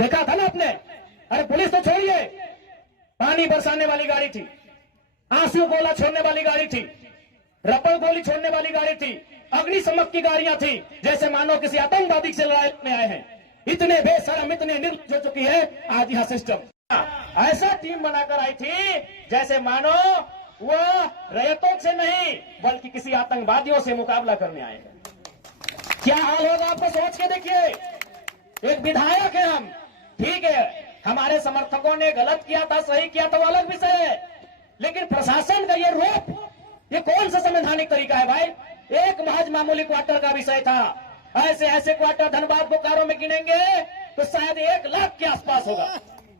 देखा था ना आपने। अरे पुलिस तो छोड़िए, पानी बरसाने वाली गाड़ी थी, आंसू गोला छोड़ने वाली गाड़ी थी, रबर गोली छोड़ने वाली गाड़ी थी, अग्निशमक की गाड़ियां थी, जैसे मानो किसी आतंकवादी से लड़ाई में आए हैं। इतने बेशरम, इतने निर्लज्ज हो चुकी है आज यह सिस्टम। ऐसा टीम बनाकर आई थी जैसे मानो वह रैयतों से नहीं बल्कि किसी आतंकवादियों से मुकाबला करने आए हैं। क्या हाल होगा आपको सोच के देखिए। एक विधायक है हम, ठीक है, हमारे समर्थकों ने गलत किया था, सही किया था, वो अलग विषय है, लेकिन प्रशासन का ये रूप, ये कौन सा संवैधानिक तरीका है भाई। एक महज मामूली क्वार्टर का विषय था, ऐसे ऐसे क्वार्टर धनबाद बोकारो में गिनेंगे तो शायद 1 लाख के आसपास होगा,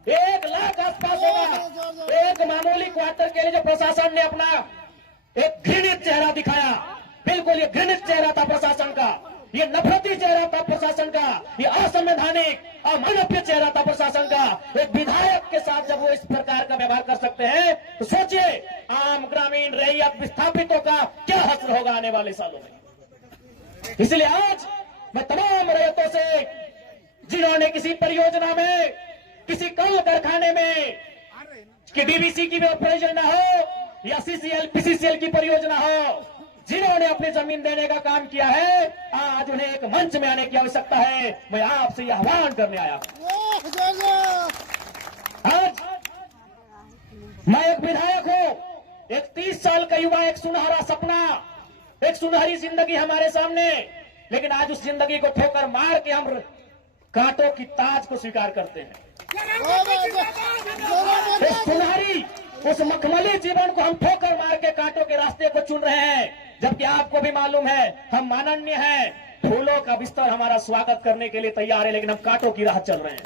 1 लाख आसपास होगा। एक मामूली क्वार्टर के लिए जो प्रशासन ने अपना एक घृणित चेहरा दिखाया, बिल्कुल ये घृणित चेहरा था प्रशासन का, ये नफरती चेहरा था प्रशासन का, ये असंवैधानिक अमानवीय चेहरा था प्रशासन का। एक विधायक के साथ जब वो इस प्रकार का व्यवहार कर सकते हैं तो सोचिए आम ग्रामीण रैयत विस्थापितों का क्या हश्र होगा आने वाले सालों में। इसलिए आज मैं तमाम रैयतों से, जिन्होंने किसी परियोजना में, किसी कल कारखाने में कि डीवीसी की परियोजना हो या सीसीएल पीसीसीएल की परियोजना हो, जिन्होंने अपनी जमीन देने का काम किया है, आज उन्हें एक मंच में आने की आवश्यकता है। मैं आपसे यह आह्वान करने आया हूं। आज मैं एक विधायक हूं, एक 30 साल का युवा, एक सुनहरा सपना, एक सुनहरी जिंदगी हमारे सामने, लेकिन आज उस जिंदगी को ठोकर मार के हम कांटों की ताज को स्वीकार करते हैं। उस सुनहरी, उस मखमली जीवन को हम ठोकर मार के कांटों के रास्ते को चुन रहे हैं, जबकि आपको भी मालूम है हम माननीय हैं, फूलों का बिस्तर हमारा स्वागत करने के लिए तैयार है, लेकिन हम कांटों की राह चल रहे हैं।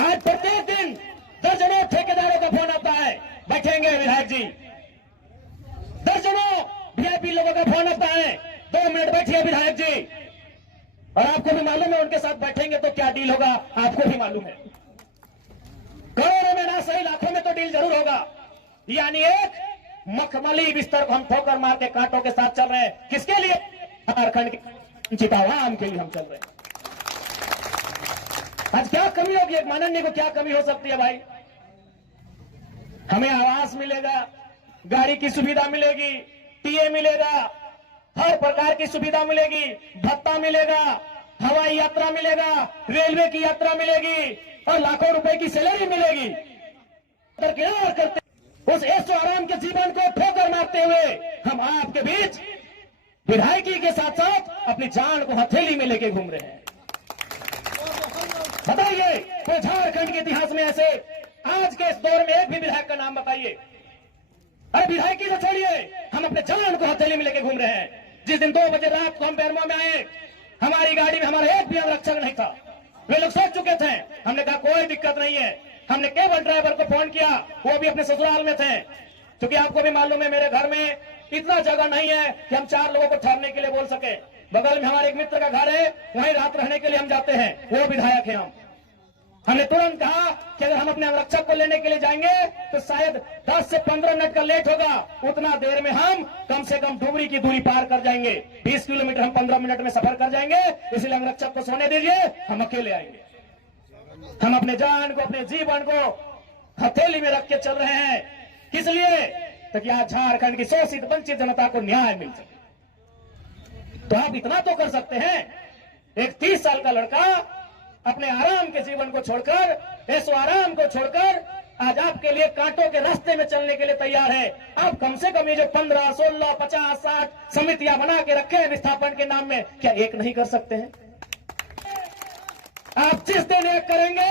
आज प्रत्येक दिन दर्जनों ठेकेदारों का फोन आता है, बैठेंगे विधायक जी, दर्जनों वीआईपी लोगों का फोन आता है, 2 मिनट बैठिए विधायक जी, और आपको भी मालूम है उनके साथ बैठेंगे तो क्या डील होगा, आपको भी मालूम है। करोड़ों में ना सही लाखों में तो डील जरूर होगा। यानी एक मखमली बिस्तर को हम ठोकर मार के कांटों के साथ चल रहे हैं। किसके लिए? झारखंड के चितावाम के लिए हम चल रहे हैं। आज क्या कमी होगी, एक माननीय को क्या कमी हो सकती है भाई। हमें आवास मिलेगा, गाड़ी की सुविधा मिलेगी, टीए मिलेगा, हर प्रकार की सुविधा मिलेगी, भत्ता मिलेगा, हवाई यात्रा मिलेगा, रेलवे की यात्रा मिलेगी और लाखों रुपए की सैलरी मिलेगी। दरकिनार करते उस ऐशो आराम के जीवन को ठोकर मारते हुए हम आपके बीच विधायकी के साथ साथ अपनी जान को हथेली में लेके घूम रहे हैं। बताइए कोई झारखंड के इतिहास में ऐसे आज के इस दौर में एक भी विधायक का नाम बताइए। अरे विधायकी तो छोड़िए, हम अपने जान को हथेली में लेके घूम रहे हैं। जिस दिन 2 बजे रात को हम बैरमा में आए, हमारी गाड़ी में हमारा एक भी अंगरक्षक नहीं था। वे लोग सोच चुके थे, हमने कहा कोई दिक्कत नहीं है। हमने केवल ड्राइवर को फोन किया, वो भी अपने ससुराल में थे, क्योंकि आपको भी मालूम है मेरे घर में इतना जगह नहीं है कि हम 4 लोगों को ठहरने के लिए बोल सके। बगल में हमारे एक मित्र का घर है, वहीं रात रहने के लिए हम जाते हैं, वो विधायक है। हमने तुरंत कहा कि अगर हम अपने अंगरक्षक को लेने के लिए जाएंगे तो शायद 10 से 15 मिनट का लेट होगा, उतना देर में हम कम से कम डुमरी की दूरी पार कर जाएंगे। 20 किलोमीटर हम 15 मिनट में सफर कर जाएंगे, इसलिए अंगरक्षक को सोने दीजिए, हम अकेले आएंगे। हम अपने जान को, अपने जीवन को हथेली में रख के चल रहे हैं, किस लिए? ताकि आज झारखंड की शोषित वंचित जनता को न्याय मिल सके। तो आप इतना तो कर सकते हैं, एक 30 साल का लड़का अपने आराम के जीवन को छोड़कर, ऐसो आराम को छोड़कर आज आपके लिए कांटों के रास्ते में चलने के लिए तैयार है। आप कम से कम ये जो 15, 16, 50, 60 समितियां बना के रखे हैं विस्थापन के नाम में, क्या एक नहीं कर सकते हैं? आप जिस दिन एक करेंगे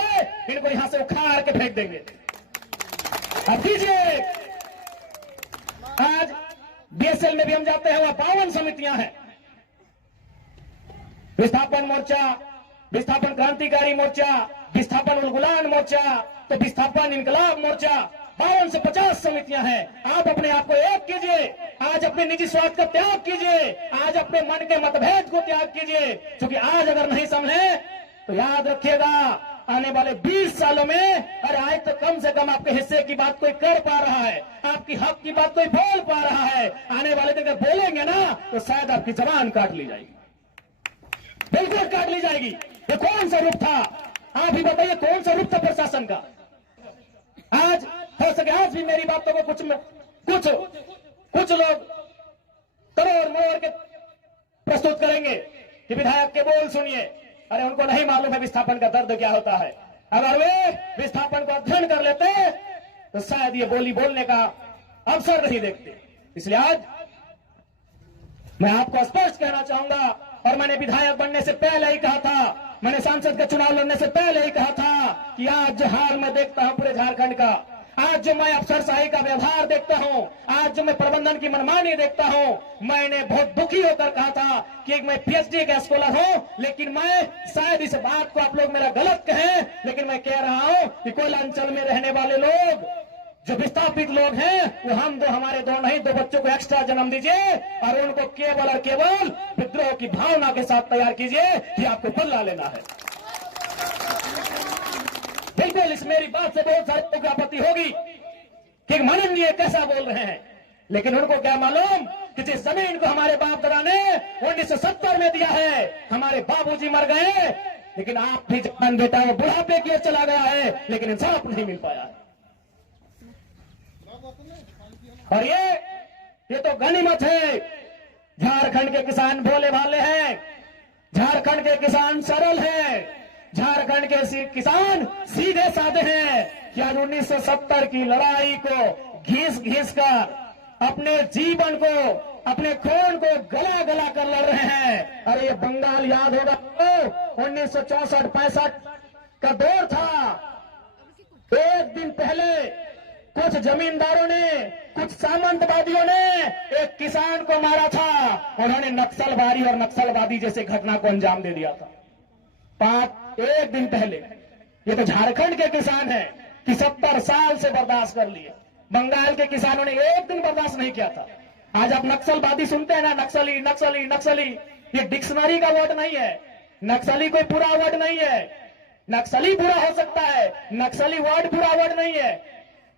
इनको यहां से उखाड़ के फेंक देंगे। अब कीजिए, आज बीएसएल में भी हम जाते हैं, वहां 52 समितियां हैं। विस्थापन मोर्चा, विस्थापन क्रांतिकारी मोर्चा, विस्थापन उलगुलान मोर्चा, तो विस्थापन इनकलाब मोर्चा, 52 से 50 समितियां हैं। आप अपने आप को एक कीजिए, आज अपने निजी स्वार्थ का त्याग कीजिए, आज अपने मन के मतभेद को त्याग कीजिए, क्योंकि आज अगर नहीं समझे तो याद रखिएगा आने वाले 20 सालों में, अरे आज तो कम से कम आपके हिस्से की बात कोई कर पा रहा है, आपकी हक की बात कोई बोल पा रहा है। आने वाले दिन बोलेंगे ना तो शायद आपकी जबान काट ली जाएगी, बिल्कुल काट ली जाएगी। ये कौन सा रूप था? आप ही बताइए, कौन सा रूप था प्रशासन का? आज हो सके आज भी मेरी बातों को कुछ लोग तोड़ मोड़ के प्रस्तुत करेंगे कि विधायक के बोल सुनिए। अरे उनको नहीं मालूम है विस्थापन का दर्द क्या होता है। अगर वे विस्थापन को अध्ययन कर लेते तो शायद ये बोली बोलने का अवसर नहीं देखते। इसलिए आज मैं आपको स्पष्ट कहना चाहूंगा, और मैंने विधायक बनने से पहले ही कहा था, मैंने सांसद का चुनाव लड़ने से पहले ही कहा था कि आज जो हाल मैं देखता हूं पूरे झारखंड का, आज जो मैं अफसरशाही का व्यवहार देखता हूं, आज जो मैं प्रबंधन की मनमानी देखता हूं, मैंने बहुत दुखी होकर कहा था कि मैं पीएचडी का स्कॉलर हूं, लेकिन मैं शायद इस बात को आप लोग मेरा गलत कहें, लेकिन मैं कह रहा हूं कि कोयला अंचल में रहने वाले लोग जो विस्थापित लोग हैं, वो हम दो हमारे दो नहीं, दो बच्चों को एक्स्ट्रा जन्म दीजिए और उनको केवल और केवल विद्रोह की भावना के साथ तैयार कीजिए कि आपको बदला लेना है। बिल्कुल इस मेरी बात से बहुत सारे लोगों को आपत्ति होगी कि माननीय कैसा बोल रहे हैं, लेकिन उनको क्या मालूम कि जिस जमीन को हमारे बाप दादा ने 1970 में दिया है, हमारे बाबूजी मर गए, लेकिन आप भी जवान बेटा वो बुढ़ापे की ओर चला गया है, लेकिन इंसाफ नहीं मिल पाया है। और ये तो गनीमत है। झारखंड के किसान भोले भाले हैं, झारखंड के किसान सरल हैं, झारखंड के किसान सीधे साधे हैं। क्या 1970 की लड़ाई को घिस कर अपने जीवन को, अपने खून को गला गला कर लड़ रहे हैं। अरे ये बंगाल याद होगा तो 1964-65 का दौर था। एक दिन पहले कुछ जमींदारों ने, कुछ सामंतवादियों ने एक किसान को मारा था। उन्होंने नक्सलवादी और नक्सलवादी जैसे घटना को अंजाम दे दिया था एक दिन पहले। ये तो झारखंड के किसान हैं कि 70 साल से बर्दाश्त कर लिए। बंगाल के किसानों ने एक दिन बर्दाश्त नहीं किया था। आज आप नक्सलवादी सुनते हैं ना, नक्सली नक्सली नक्सली, ये डिक्शनरी का वर्ड नहीं है। नक्सली कोई पूरा वर्ड नहीं है। नक्सली बुरा हो सकता है, नक्सली वर्ड पूरा वर्ड नहीं है।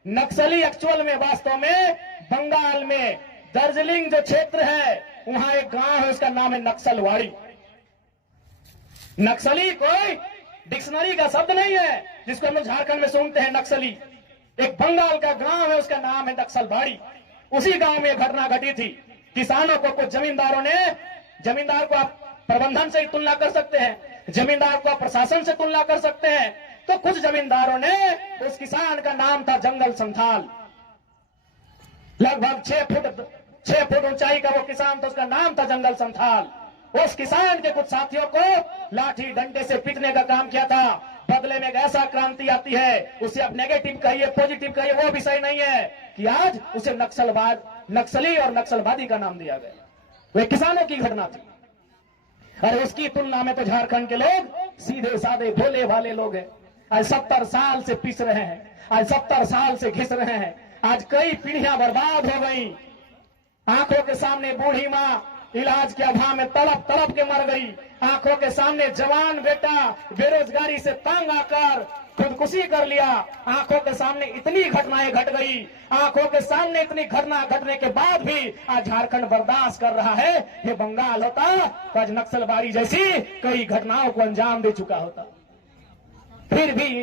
नक्सली एक्चुअल में वास्तव में बंगाल में दार्जिलिंग जो क्षेत्र है, वहां एक गांव है, उसका नाम है नक्सलवाड़ी। नक्सली कोई डिक्शनरी का शब्द नहीं है जिसको हम लोग झारखंड में सुनते हैं नक्सली। एक बंगाल का गांव है, उसका नाम है नक्सलवाड़ी। उसी गांव में घटना घटी थी। किसानों को कुछ जमींदारों ने, जमींदार को आप प्रबंधन से ही तुलना कर सकते हैं, जमींदार को आप प्रशासन से तुलना कर सकते हैं, तो कुछ जमींदारों ने, उस किसान का नाम था जंगल संथाल, लगभग 6 फुट ऊंचाई का वो किसान था, उसका नाम था जंगल संथाल। उस किसान के कुछ साथियों को लाठी डंडे से पीटने का काम किया था। बदले में एक ऐसा क्रांति आती है, उसे आप नेगेटिव कहिए पॉजिटिव कहिए, वो विषय नहीं है कि आज उसे नक्सली और नक्सलवादी का नाम दिया गया। वे किसानों की घटना थी। और उसकी तुलना में तो झारखंड के लोग सीधे साधे भोले भाले लोग हैं। आज 70 साल से पिस रहे हैं, आज 70 साल से घिस रहे हैं। आज कई पीढ़ियां बर्बाद हो गई। आंखों के सामने बूढ़ी माँ इलाज के अभाव में तड़प तड़प के मर गई। आंखों के सामने जवान बेटा बेरोजगारी से तंग आकर खुदकुशी कर लिया। आंखों के सामने इतनी घटनाएं घट गई। आंखों के सामने इतनी घटना घटने के बाद भी आज झारखंड बर्दाश्त कर रहा है। ये बंगाल होता तो आज नक्सलबाड़ी जैसी कई घटनाओं को अंजाम दे चुका होता। फिर भी